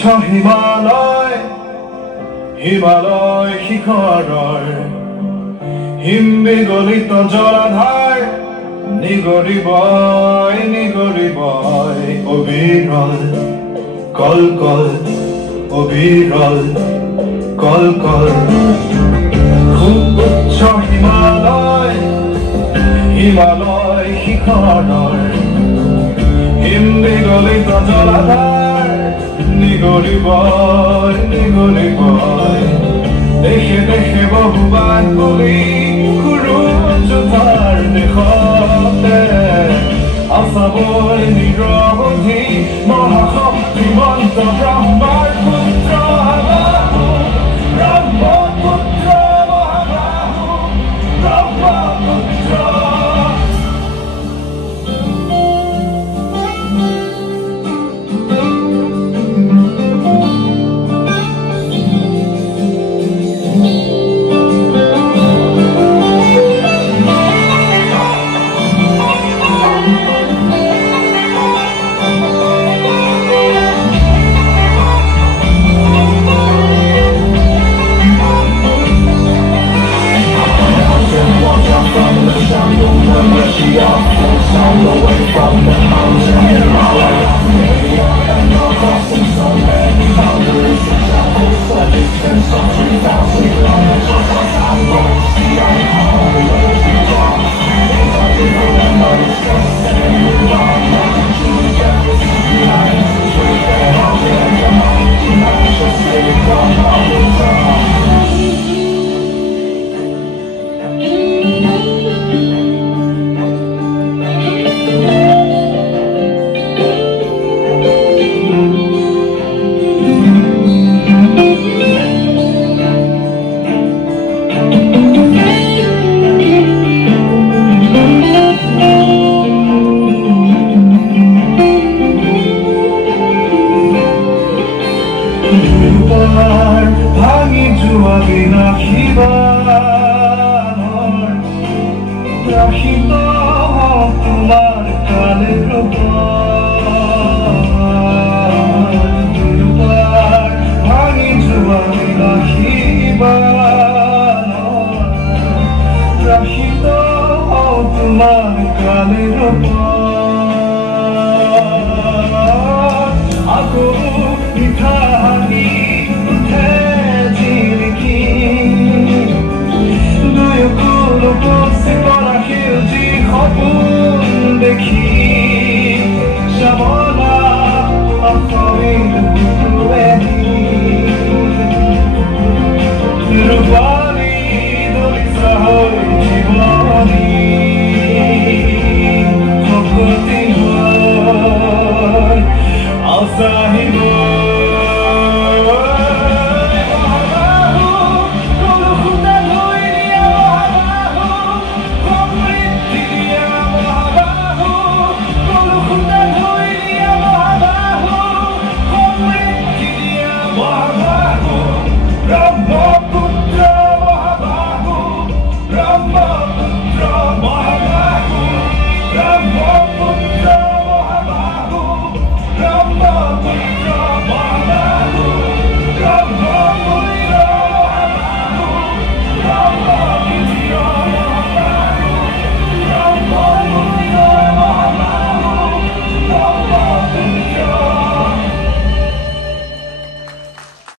হিমালয় হিমালয় শিখৰৰ হিমবিগলিত জলাধাৰ নিগৰিবই নিগৰিবই অবিৰল কলকল অবিৰল কলকল খুব উচ্চ হিমালয় হিমালয় শিখৰৰ হিমবিগলিত জলাধাৰ নিগৰিবই নিগৰিবই দেশে দেশে বহুবান বুলি কুৰুযোদ্ধাৰ দেশতে আছাবৈ নিৰৱধি মহাশক্তিমন্ত ব্ৰহ্মাৰ পুত্ৰ ব্ৰহ্মপুত্ৰ মহাবাহু Brahmaputra Sound away from the mountain Himalaya. And you're crossing so many boundaries and travels a distance of 3,000 kilometers. I'm going to see on how the world is gone. It's hard to remember it's just saying wrong. Nothing to get this behind. Straight there out there in the mountain. I'm just living from all the time. ভাঙি যোৱা বিনাশীবানৰ ৰাখিত হওক তোমাৰ কালে ভাঙি যোৱা বিনাশীবানৰ ৰাখিত হওক তোমাৰ কালে আকৌ পিঠাহানি সপোন দেখি